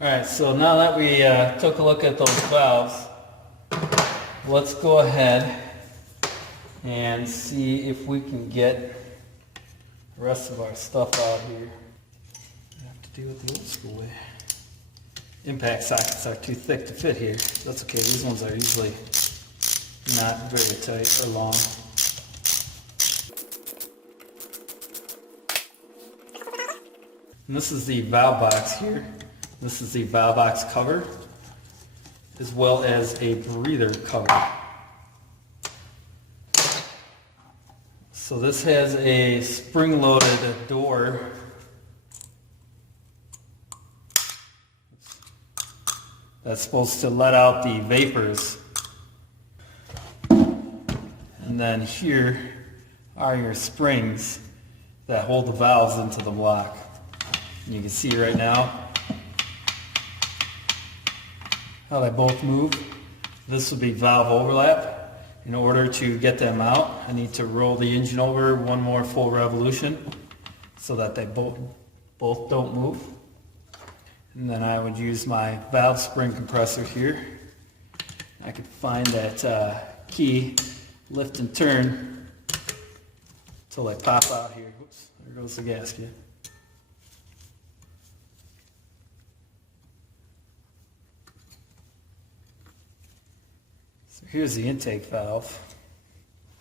Alright, so now that we took a look at those valves, let's go ahead and see if we can get the rest of our stuff out here. I have to do it the old school way. Impact sockets are too thick to fit here. That's okay, these ones are usually not very tight or long. And this is the valve box here. This is the valve box cover, as well as a breather cover. So this has a spring-loaded door. That's supposed to let out the vapors. And then here are your springs that hold the valves into the block. And you can see right now how they both move. This will be valve overlap. In order to get them out, I need to roll the engine over one more full revolution so that they both don't move. And then I would use my valve spring compressor here. I could find that key, lift and turn until they pop out here. Oops, there goes the gasket. So here's the intake valve.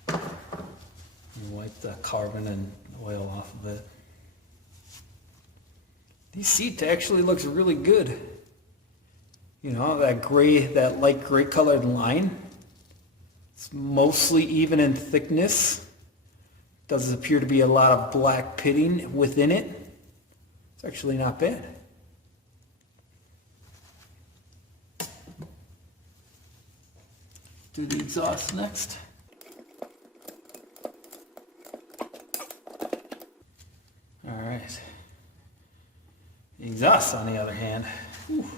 And wipe the carbon and oil off of it. The seat actually looks really good. You know, that gray, that light gray colored line. It's mostly even in thickness. Doesn't appear to be a lot of black pitting within it. It's actually not bad. Do the exhaust next. All right. The exhaust, on the other hand, whew.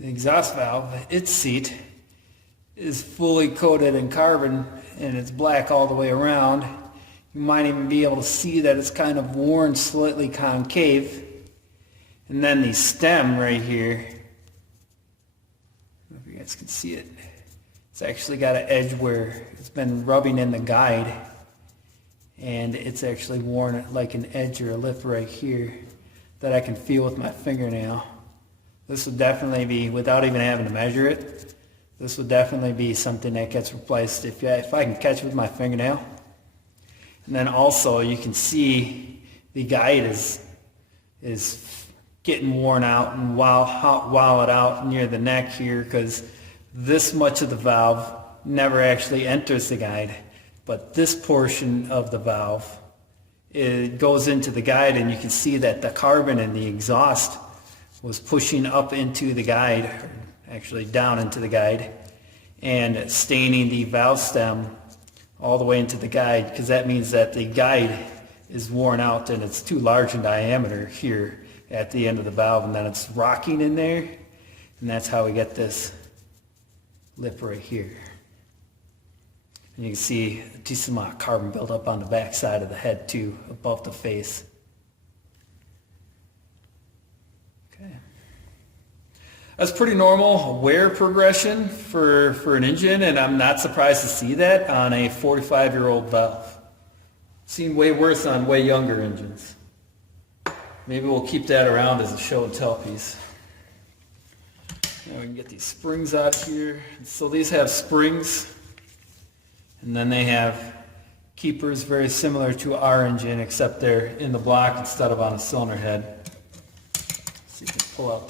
The exhaust valve, its seat, is fully coated in carbon and it's black all the way around. You might even be able to see that it's kind of worn slightly concave. And then the stem right here, I don't know if you guys can see it, it's actually got an edge where it's been rubbing in the guide and it's actually worn like an edge or a lip right here that I can feel with my fingernail. This would definitely be, without even having to measure it, this would definitely be something that gets replaced if I can catch it with my fingernail. And then also you can see the guide is getting worn out and wallowed out near the neck here because this much of the valve never actually enters the guide. But this portion of the valve, it goes into the guide and you can see that the carbon in the exhaust was pushing up into the guide, or actually down into the guide, and staining the valve stem all the way into the guide, because that means that the guide is worn out and it's too large in diameter here at the end of the valve, and then it's rocking in there, and that's how we get this lip right here. And you can see a decent amount of carbon buildup on the back side of the head too, above the face. Okay. That's pretty normal wear progression for an engine, and I'm not surprised to see that on a 45-year-old valve. Seen way worse on way younger engines. Maybe we'll keep that around as a show and tell piece. Now we can get these springs out here. So these have springs, and then they have keepers very similar to our engine, except they're in the block instead of on a cylinder head. So you can pull out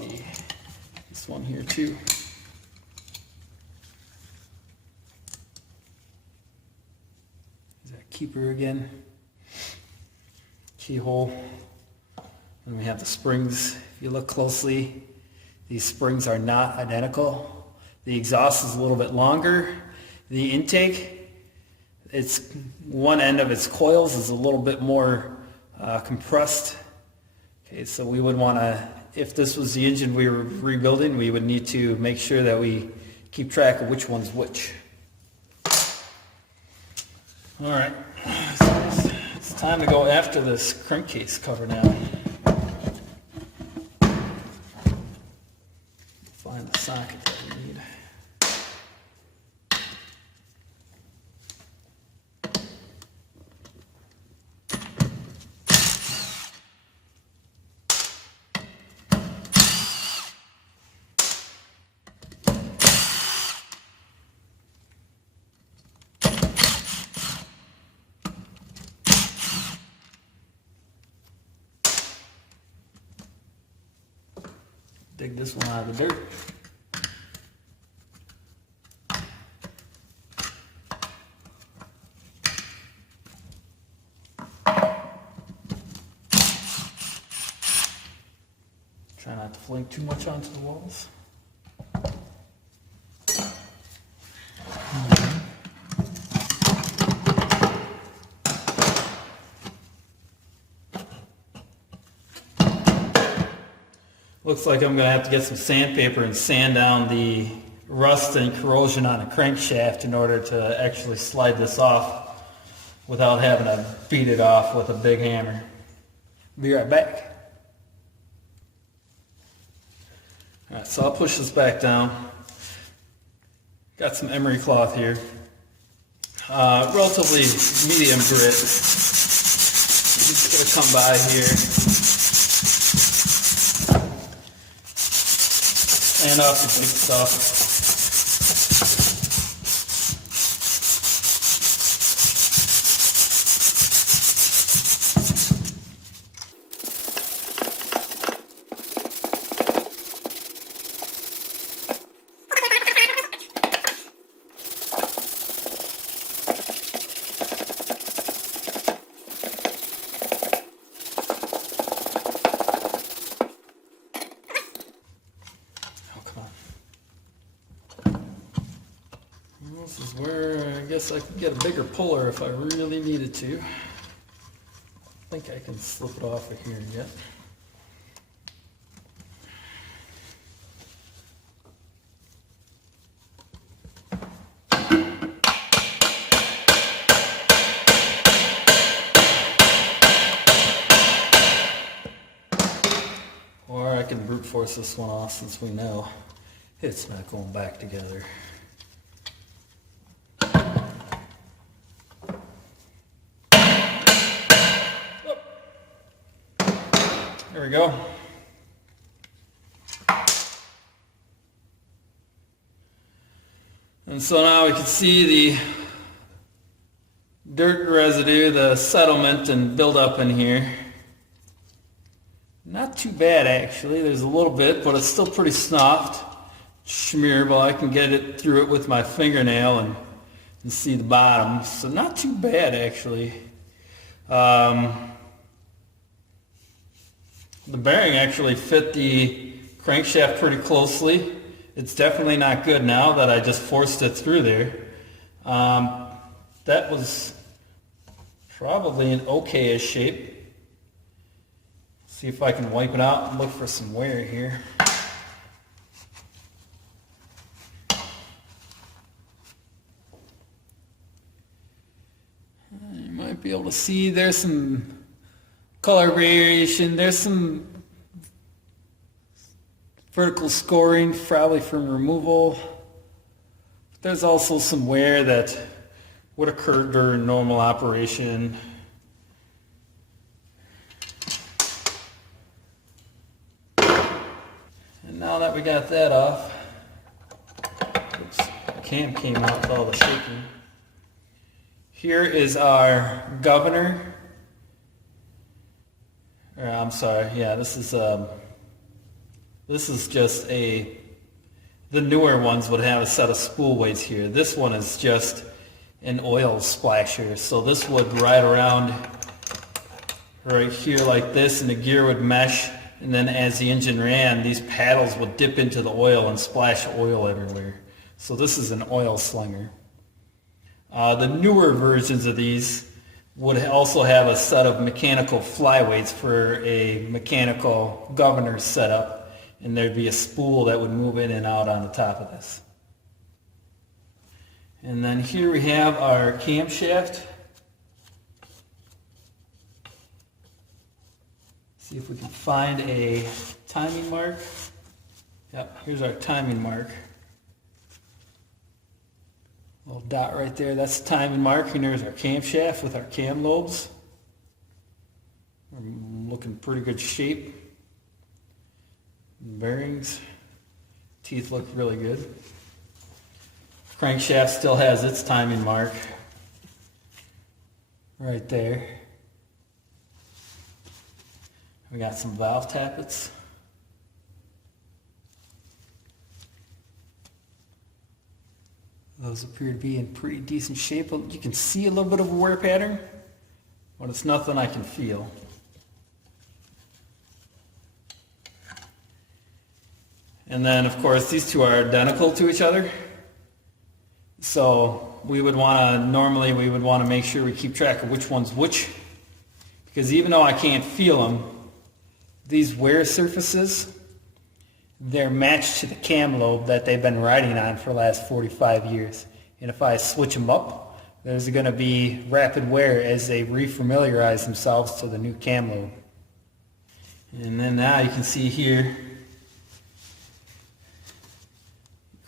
this one here too. There's that keeper again. Keyhole. And we have the springs. If you look closely, these springs are not identical. The exhaust is a little bit longer. The intake, it's one end of its coils is a little bit more compressed. Okay, so we would want to, if this was the engine we were rebuilding, we would need to make sure that we keep track of which one's which. Alright, so it's time to go after this crankcase cover now. Find the socket that we need. Dig this one out of the dirt. Try not to fling too much onto the walls. Looks like I'm going to have to get some sandpaper and sand down the rust and corrosion on a crankshaft in order to actually slide this off without having to beat it off with a big hammer. Be right back. Alright, so I'll push this back down. Got some emery cloth here. Relatively medium grit. I'm just going to come by here. And off the big stuff. This is where I guess I could get a bigger puller if I really needed to. I think I can slip it off of here yet. Or I can brute force this one off since we know it's not going back together. There we go. And so now we can see the dirt residue, the settlement and buildup in here. Not too bad actually. There's a little bit, but it's still pretty soft. Schmearable. I can get it through it with my fingernail and see the bottom. So not too bad actually. The bearing actually fit the crankshaft pretty closely. It's definitely not good now that I just forced it through there. That was probably an okay-ish shape. See if I can wipe it out and look for some wear here. You might be able to see there's some color variation. There's some vertical scoring, probably from removal. There's also some wear that would occur during normal operation. And now that we got that off, oops, the cam came out with all the shaking. Here is our governor. I'm sorry, yeah, this is just the newer ones would have a set of spool weights here. This one is just an oil splasher. So this would ride around right here like this and the gear would mesh, and then as the engine ran, these paddles would dip into the oil and splash oil everywhere. So this is an oil slinger. The newer versions of these would also have a set of mechanical flyweights for a mechanical governor setup, and there'd be a spool that would move in and out on the top of this. And then here we have our camshaft. See if we can find a timing mark. Yep, here's our timing mark. Little dot right there, that's the timing mark, and there's our camshaft with our cam lobes. We're looking pretty good shape. Bearings, teeth look really good. Crankshaft still has its timing mark right there. We got some valve tappets. Those appear to be in pretty decent shape. You can see a little bit of a wear pattern, but it's nothing I can feel. And then, of course, these two are identical to each other. So normally we would want to make sure we keep track of which one's which. Because even though I can't feel them, these wear surfaces, they're matched to the cam lobe that they've been riding on for the last 45 years. And if I switch them up, there's going to be rapid wear as they refamiliarize themselves to the new cam lobe. And then now you can see here,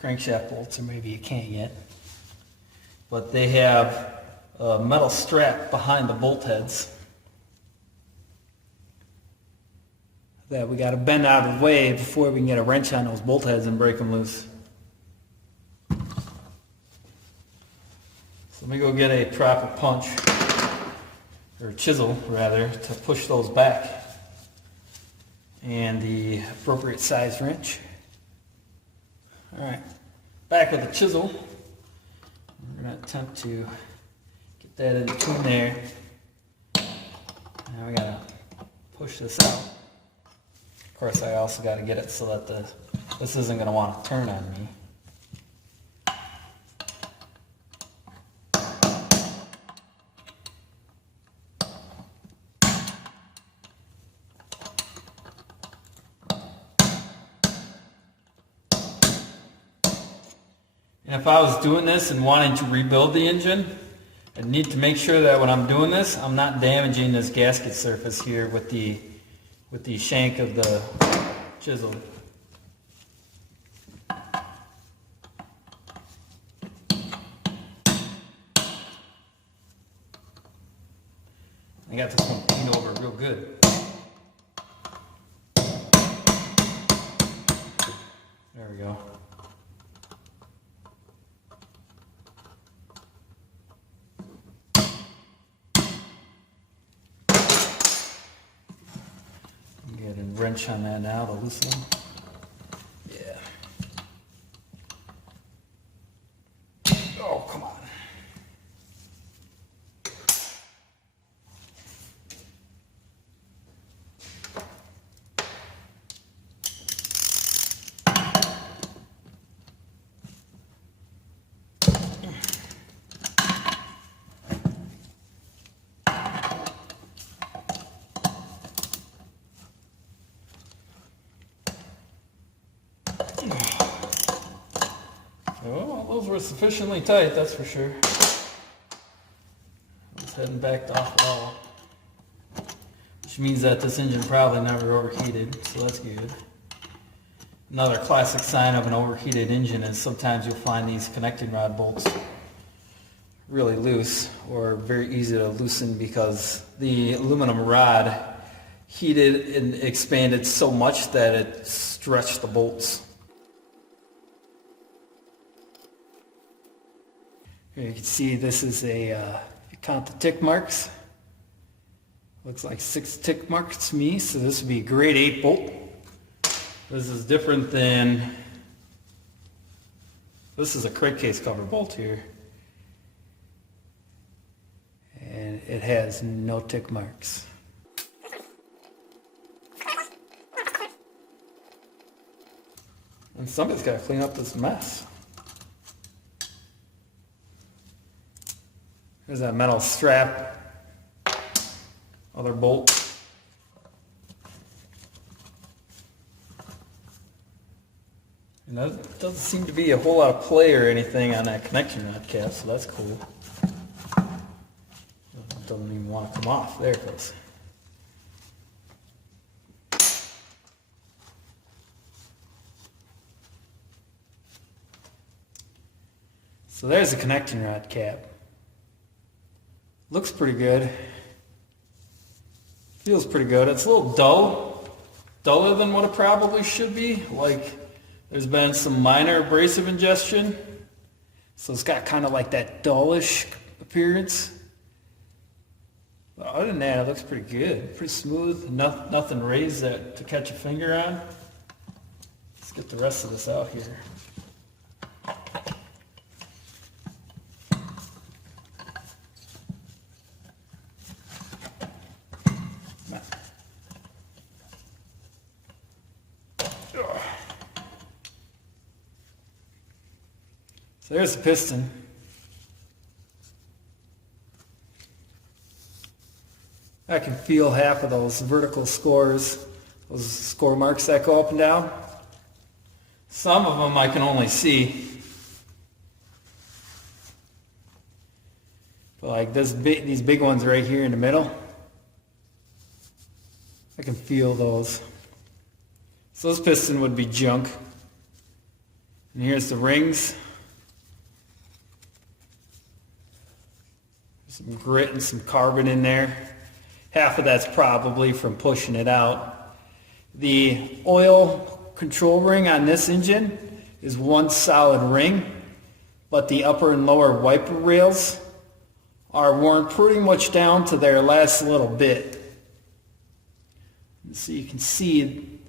crankshaft bolts, or maybe you can't yet, but they have a metal strap behind the bolt heads that we got to bend out of the way before we can get a wrench on those bolt heads and break them loose. So let me go get a proper punch, or chisel rather, to push those back, and the appropriate size wrench. Alright, back with the chisel. We're going to attempt to get that in between there. Now we got to push this out. Of course, I also got to get it so that this isn't going to want to turn on me. And if I was doing this and wanting to rebuild the engine, I need to make sure that when I'm doing this, I'm not damaging this gasket surface here with the shank of the chisel. I got this one cleaned over real good. There we go. Get a wrench on that now to loosen them. Yeah. Oh, come on. Well, those were sufficiently tight, that's for sure. This hadn't backed off at all. Which means that this engine probably never overheated, so that's good. Another classic sign of an overheated engine is sometimes you'll find these connecting rod bolts really loose or very easy to loosen because the aluminum rod heated and expanded so much that it stretched the bolts. Here you can see this is a, if you count the tick marks, looks like 6 tick marks to me, so this would be a grade 8 bolt. This is different than, this is a crankcase cover bolt here, and it has no tick marks. And somebody's got to clean up this mess. There's that metal strap, other bolt. And And there doesn't seem to be a whole lot of play or anything on that connection rod cap, so that's cool. It doesn't even want to come off. There it goes. So there's the connecting rod cap. Looks pretty good. Feels pretty good. It's a little dull. Duller than what it probably should be. Like there's been some minor abrasive ingestion. So it's got kind of like that dullish appearance. But other than that, it looks pretty good. Pretty smooth. Nothing raised to catch a finger on. Let's get the rest of this out here. So there's the piston. I can feel half of those vertical scores, those score marks that go up and down. Some of them I can only see. But like these big ones right here in the middle, I can feel those. So this piston would be junk. And here's the rings. Some grit and some carbon in there. Half of that's probably from pushing it out. The oil control ring on this engine is one solid ring, but the upper and lower wiper rails are worn pretty much down to their last little bit. So you can see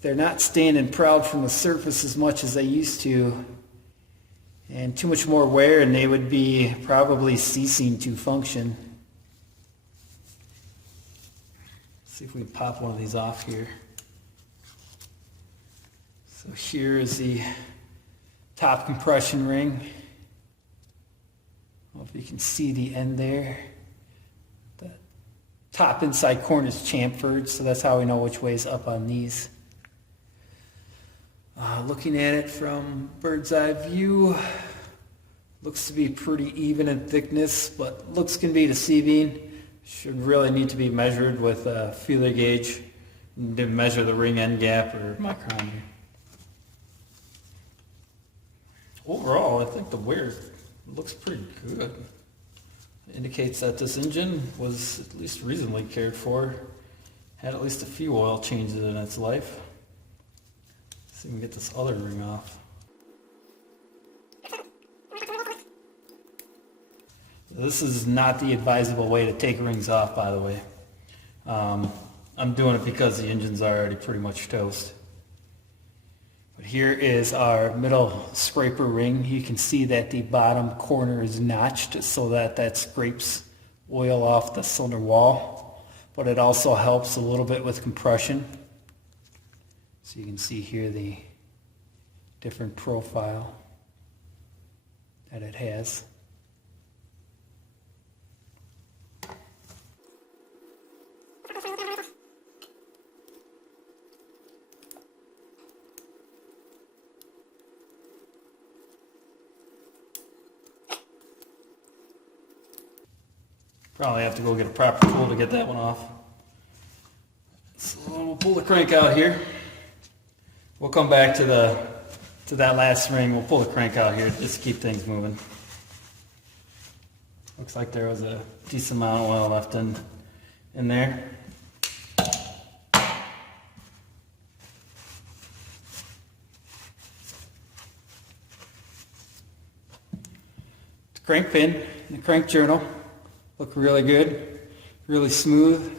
they're not standing proud from the surface as much as they used to. And too much more wear and they would be probably ceasing to function. Let's see if we can pop one of these off here. So here is the top compression ring. I don't know if you can see the end there. The top inside corner is chamfered, so that's how we know which way is up on these. Looking at it from bird's eye view, looks to be pretty even in thickness, but looks can be deceiving. Should really need to be measured with a feeler gauge to measure the ring end gap or micrometer. Overall, I think the wear looks pretty good. It indicates that this engine was at least reasonably cared for, had at least a few oil changes in its life. See if we can get this other ring off. This is not the advisable way to take rings off, by the way. I'm doing it because the engine's already pretty much toast. But here is our middle scraper ring. You can see that the bottom corner is notched so that scrapes oil off the cylinder wall. But it also helps a little bit with compression. So you can see here the different profile that it has. Probably have to go get a proper tool to get that one off. So we'll pull the crank out here. We'll come back to that last ring. We'll pull the crank out here just to keep things moving. Looks like there was a decent amount of oil left in there. The crank pin, the crank journal look really good, really smooth.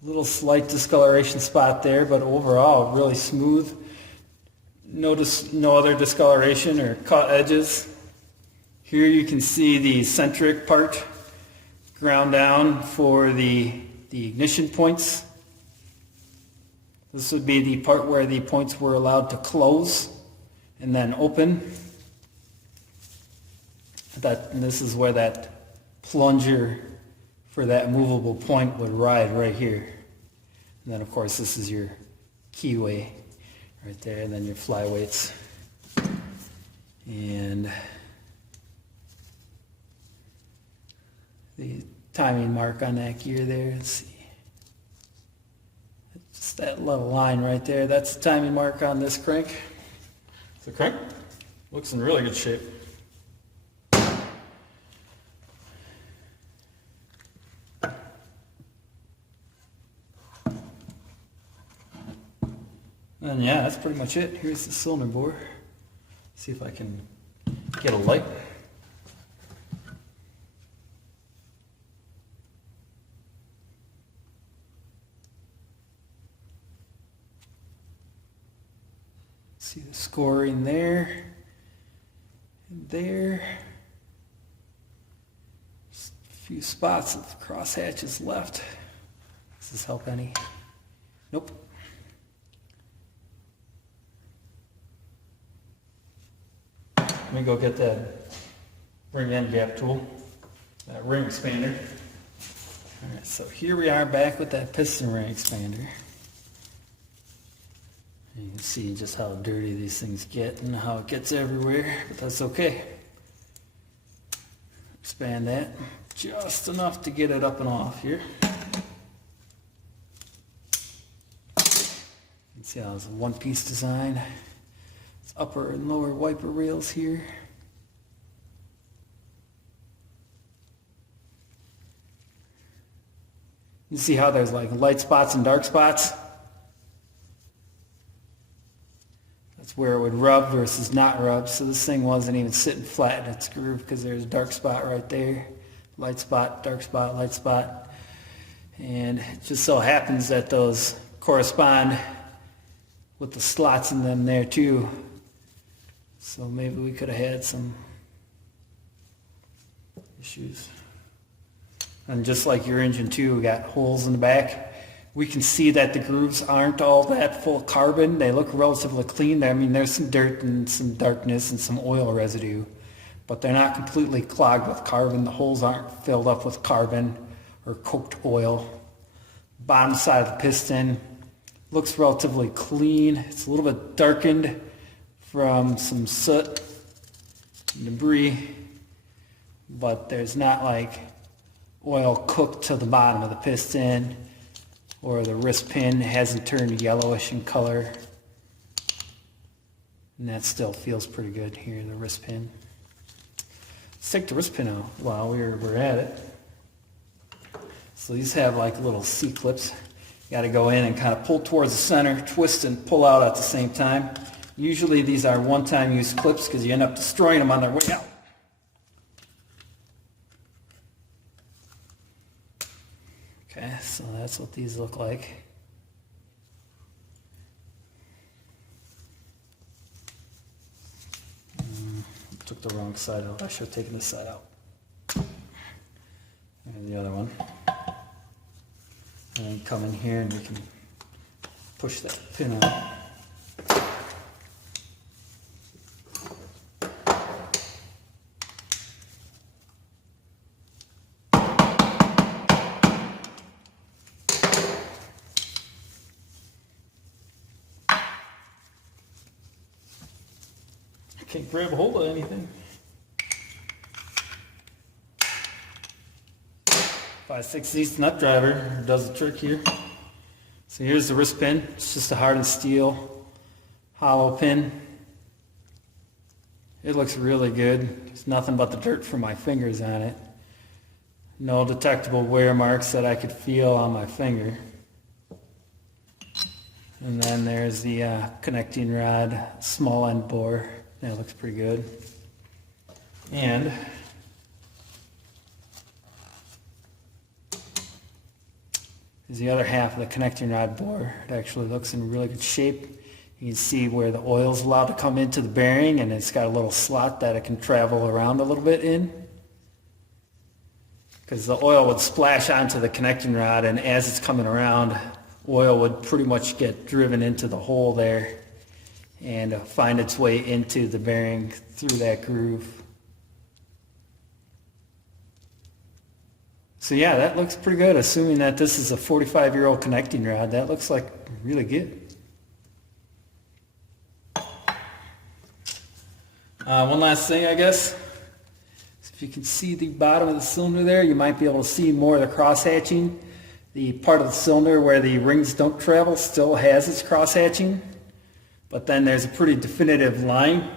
Little slight discoloration spot there, but overall really smooth. Notice no other discoloration or cut edges. Here you can see the centric part ground down for the ignition points. This would be the part where the points were allowed to close and then open. And this is where that plunger for that movable point would ride right here. And then of course this is your keyway. right there, and then your flyweights. And the timing mark on that gear there, let's see. It's that little line right there, that's the timing mark on this crank. The crank looks in really good shape. And yeah, that's pretty much it. Here's the cylinder bore. See if I can get a light. See the scoring there, and there. Just a few spots of crosshatches left. Does this help any? Nope. Let me go get that ring end gap tool, that ring expander. All right, so here we are back with that piston ring expander. You can see just how dirty these things get and how it gets everywhere, but that's okay. Expand that just enough to get it up and off here. You can see how it's a one-piece design. It's upper and lower wiper rails here. You see how there's like light spots and dark spots? That's where it would rub versus not rub. So this thing wasn't even sitting flat in its groove because there's a dark spot right there. Light spot, dark spot, light spot. And it just so happens that those correspond with the slots in them there too. So maybe we could have had some issues. And just like your engine too, we got holes in the back. We can see that the grooves aren't all that full of carbon. They look relatively clean. I mean, there's some dirt and some darkness and some oil residue, but they're not completely clogged with carbon. The holes aren't filled up with carbon or coked oil. Bottom side of the piston looks relatively clean. It's a little bit darkened from some soot and debris, but there's not like oil cooked to the bottom of the piston, or the wrist pin hasn't turned yellowish in color. And that still feels pretty good here, the wrist pin. Let's take the wrist pin out while we're at it. So these have like little C-clips. You got to go in and kind of pull towards the center, twist and pull out at the same time. Usually these are one-time use clips because you end up destroying them on their way out. Okay, so that's what these look like. Took the wrong side out. I should have taken this side out. And the other one. And then come in here and we can push that pin out. Can't grab a hold of anything. 5/16 nut driver does the trick here. So here's the wrist pin. It's just a hardened steel hollow pin. It looks really good. There's nothing but the dirt from my fingers on it. No detectable wear marks that I could feel on my finger. And then there's the connecting rod, small end bore. That looks pretty good. And here's the other half of the connecting rod bore. It actually looks in really good shape. You can see where the oil's allowed to come into the bearing, and it's got a little slot that it can travel around a little bit in. Because the oil would splash onto the connecting rod, and as it's coming around, oil would pretty much get driven into the hole there and find its way into the bearing through that groove. So yeah, that looks pretty good, assuming that this is a 45-year-old connecting rod. That looks like really good. One last thing, I guess. So if you can see the bottom of the cylinder there, you might be able to see more of the cross-hatching. The part of the cylinder where the rings don't travel still has its cross-hatching, but then there's a pretty definitive line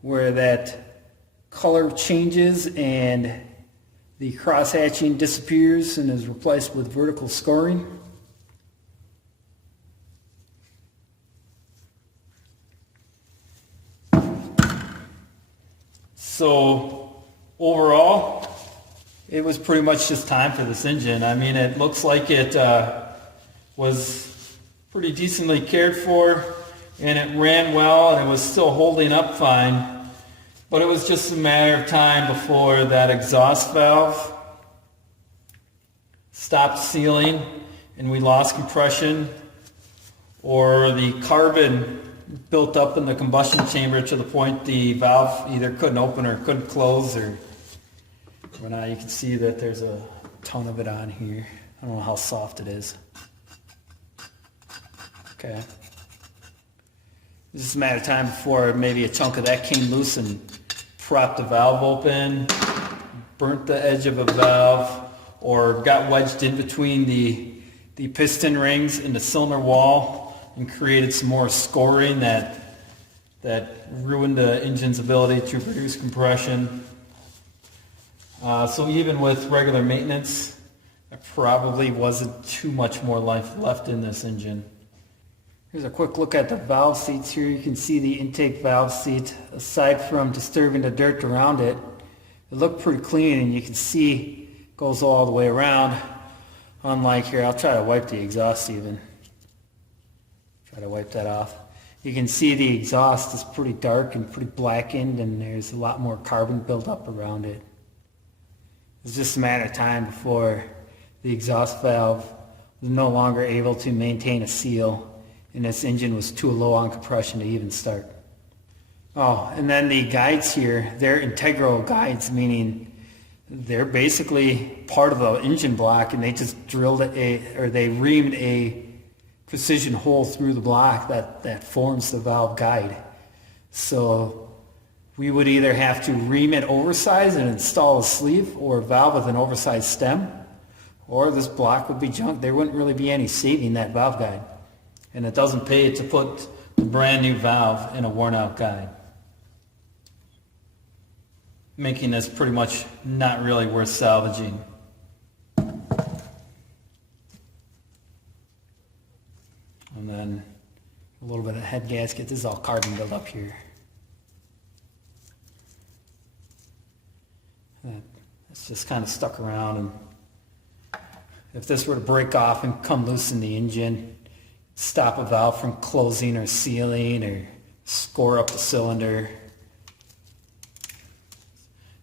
where that color changes and the cross-hatching disappears and is replaced with vertical scoring. So overall, it was pretty much just time for this engine. I mean, it looks like it was pretty decently cared for, and it ran well, and it was still holding up fine. But it was just a matter of time before that exhaust valve stopped sealing and we lost compression, or the carbon built up in the combustion chamber to the point the valve either couldn't open or couldn't close. Or now you can see that there's a ton of it on here. I don't know how soft it is. Okay. It's just a matter of time before maybe a chunk of that came loose and propped the valve open, burnt the edge of a valve, or got wedged in between the piston rings and the cylinder wall and created some more scoring that ruined the engine's ability to produce compression. So even with regular maintenance, there probably wasn't too much more life left in this engine. Here's a quick look at the valve seats here. You can see the intake valve seat. Aside from disturbing the dirt around it, it looked pretty clean, and you can see it goes all the way around. Unlike here, I'll try to wipe the exhaust even. Try to wipe that off. You can see the exhaust is pretty dark and pretty blackened, and there's a lot more carbon built up around it. It's just a matter of time before the exhaust valve was no longer able to maintain a seal, and this engine was too low on compression to even start. Oh, and then the guides here, they're integral guides, meaning they're basically part of the engine block, and they just drilled they reamed a precision hole through the block that forms the valve guide. So we would either have to ream it oversized and install a sleeve, or a valve with an oversized stem, or this block would be junk. There wouldn't really be any saving that valve guide. And it doesn't pay to put the brand new valve in a worn out guide, making this pretty much not really worth salvaging. And then a little bit of head gasket. This is all carbon built up here. It's just kind of stuck around, and if this were to break off and come loose in the engine, stop a valve from closing or sealing, or score up the cylinder.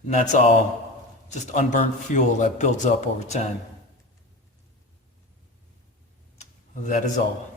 And that's all just unburnt fuel that builds up over time. That is all.